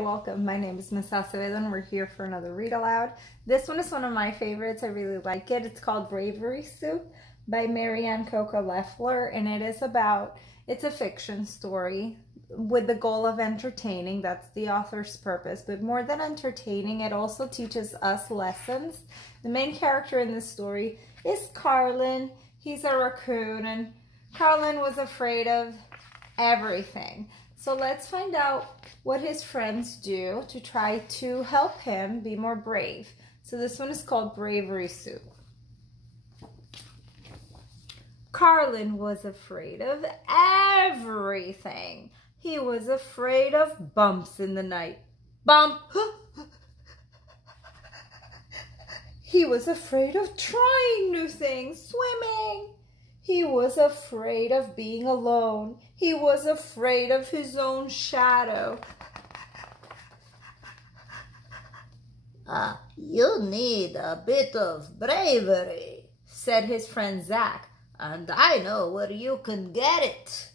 Welcome, my name is Miss Acevedo and we're here for another read aloud. This one is one of my favorites. I really like it. It's called Bravery Soup by Maryann Cocca-Leffler, and it's a fiction story with the goal of entertaining. That's the author's purpose, but more than entertaining, it also teaches us lessons. The main character in this story is Carlin. He's a raccoon, and Carlin was afraid of everything. So let's find out what his friends do to try to help him be more brave. So this one is called Bravery Soup. Carlin was afraid of everything. He was afraid of bumps in the night. Bump! He was afraid of trying new things, swimming. He was afraid of being alone. He was afraid of his own shadow. You need a bit of bravery, said his friend Zach, and I know where you can get it.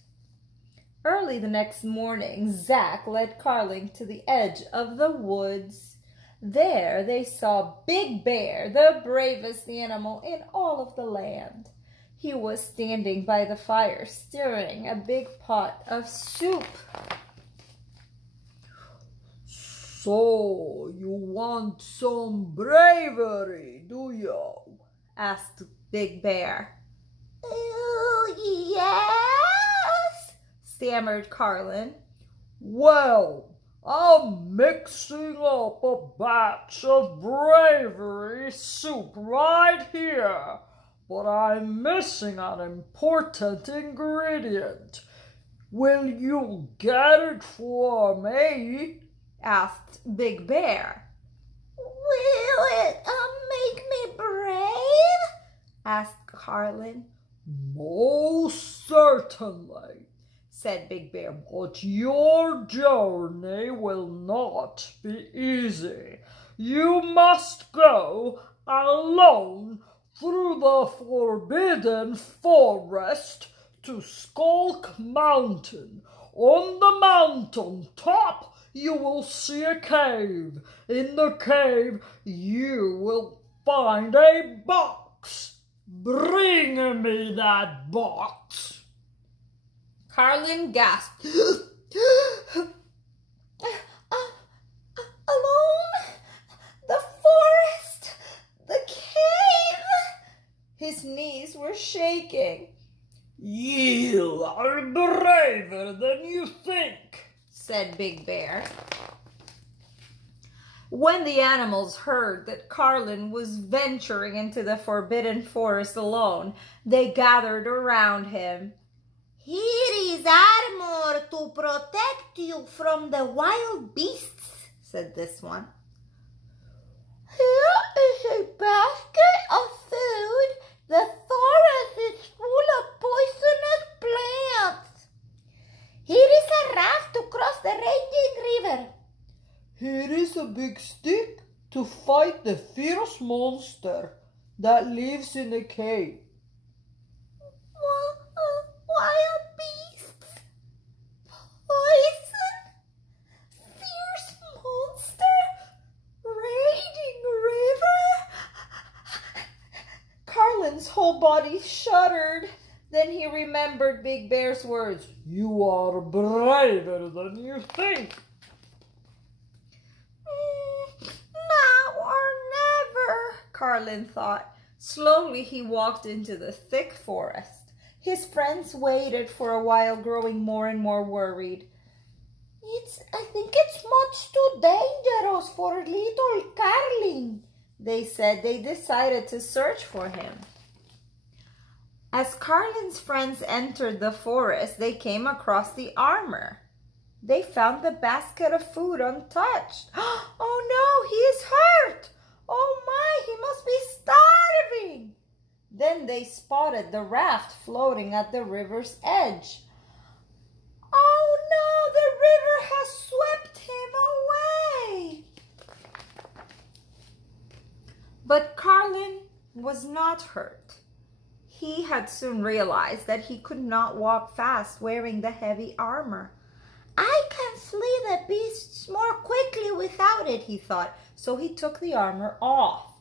Early the next morning, Zach led Carlin to the edge of the woods. There they saw Big Bear, the bravest animal in all of the land. He was standing by the fire, stirring a big pot of soup. So, you want some bravery, do you? Asked Big Bear. Yes, stammered Carlin. Well, I'm mixing up a batch of bravery soup right here. But I'm missing an important ingredient. Will you get it for me? Asked Big Bear. Will it make me brave? Asked Carlin. Most certainly, said Big Bear. But your journey will not be easy. You must go alone through the forbidden forest to Skulk Mountain. On the mountain top, you will see a cave. In the cave, you will find a box. Bring me that box. Carlin gasped. Alone? The forest? The cave? His knees were shaking. You are braver than you think, said Big Bear. When the animals heard that Carlin was venturing into the forbidden forest alone, they gathered around him. Here is armor to protect you from the wild beasts, said this one. Here is a basket of food. The forest is full of poisonous plants. Here is a raft to cross the raging river. Here is a big stick to fight the fierce monster that lives in the cave. Wild beasts? Poison? Fierce monster? Raging river? Carlin's whole body shuddered. Then he remembered Big Bear's words. You are braver than you think. Now or never, Carlin thought. Slowly he walked into the thick forest. His friends waited for a while, growing more and more worried. I think it's much too dangerous for little Carlin, they said. They decided to search for him. As Carlin's friends entered the forest, they came across the armor. They found the basket of food untouched. Oh no, he is hurt! Oh my, he must be starving! Then they spotted the raft floating at the river's edge. Oh no, the river has swept him away! But Carlin was not hurt. He had soon realized that he could not walk fast wearing the heavy armor. I can slay the beasts more quickly it, he thought, so he took the armor off.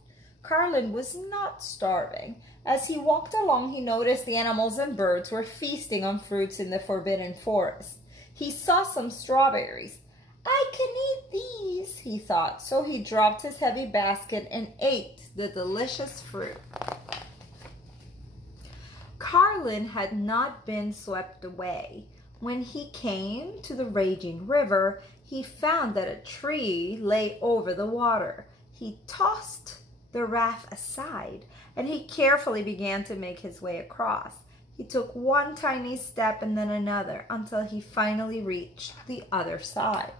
Carlin was not starving. As he walked along, he noticed the animals and birds were feasting on fruits in the forbidden forest. He saw some strawberries. I can eat these, he thought, so he dropped his heavy basket and ate the delicious fruit. Carlin had not been swept away. When he came to the raging river, he found that a tree lay over the water. He tossed the raft aside, and he carefully began to make his way across. He took one tiny step and then another until he finally reached the other side.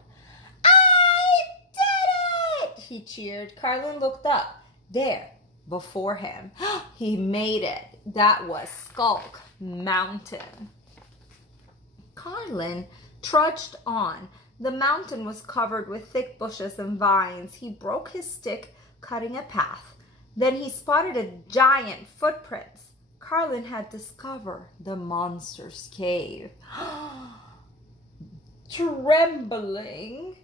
I did it! He cheered. Carlin looked up. There, before him, he made it. That was Skulk Mountain. Carlin trudged on. The mountain was covered with thick bushes and vines. He broke his stick, cutting a path. Then he spotted a giant footprints. Carlin had discovered the monster's cave. Trembling,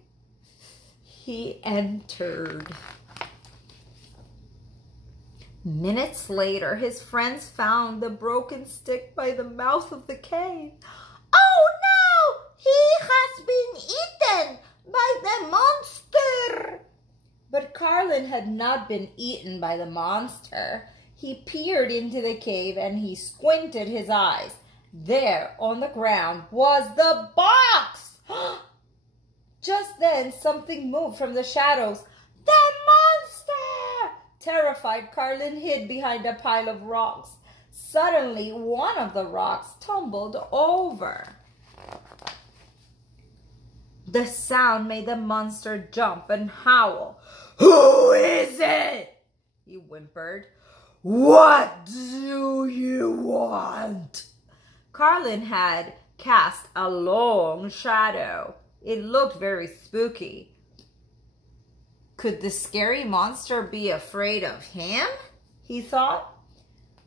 he entered. Minutes later, his friends found the broken stick by the mouth of the cave. Oh no! He has been eaten by the monster! But Carlin had not been eaten by the monster. He peered into the cave and he squinted his eyes. There on the ground was the box! Just then something moved from the shadows. The monster! Terrified, Carlin hid behind a pile of rocks. Suddenly, one of the rocks tumbled over. The sound made the monster jump and howl. Who is it? He whimpered. What do you want? Carlin had cast a long shadow. It looked very spooky. Could the scary monster be afraid of him? He thought.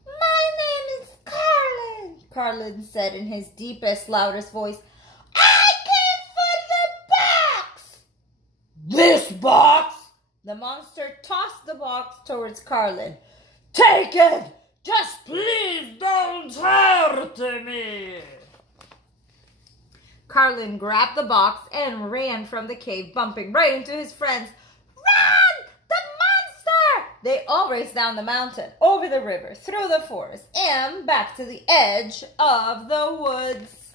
My name is Carlin, Carlin said in his deepest, loudest voice. I came for the box! This box? The monster tossed the box towards Carlin. Take it! Just please don't hurt me! Carlin grabbed the box and ran from the cave, bumping right into his friends. Run! The monster! They all raced down the mountain, over the river, through the forest, and back to the edge of the woods.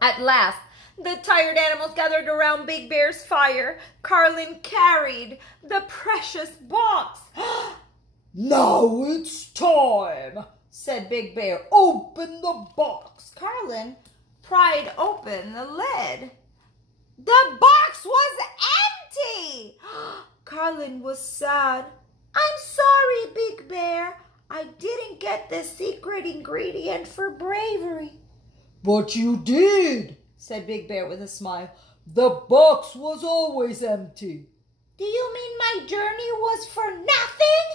At last, the tired animals gathered around Big Bear's fire. Carlin carried the precious box. Now it's time, said Big Bear. Open the box. Carlin pried open the lid. The box was empty. Carlin was sad. I'm sorry, Big Bear. I didn't get the secret ingredient for bravery. But you did, said Big Bear with a smile. The box was always empty. Do you mean my journey was for nothing?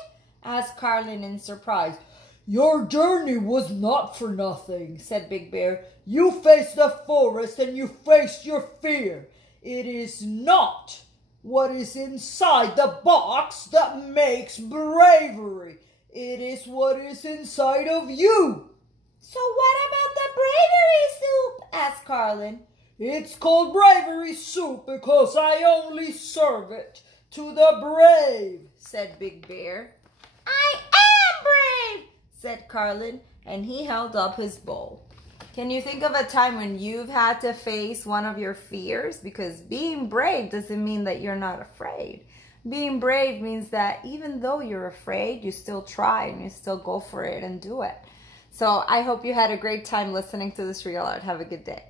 Asked Carlin in surprise. Your journey was not for nothing, said Big Bear. You faced the forest and you faced your fear. It is not what is inside the box that makes bravery. It is what is inside of you. So what about the bravery soup? Asked Carlin. It's called Bravery Soup because I only serve it to the brave, said Big Bear. I am brave, said Carlin, and he held up his bowl. Can you think of a time when you've had to face one of your fears? Because being brave doesn't mean that you're not afraid. Being brave means that even though you're afraid, you still try and you still go for it and do it. So I hope you had a great time listening to this Real Art. Have a good day.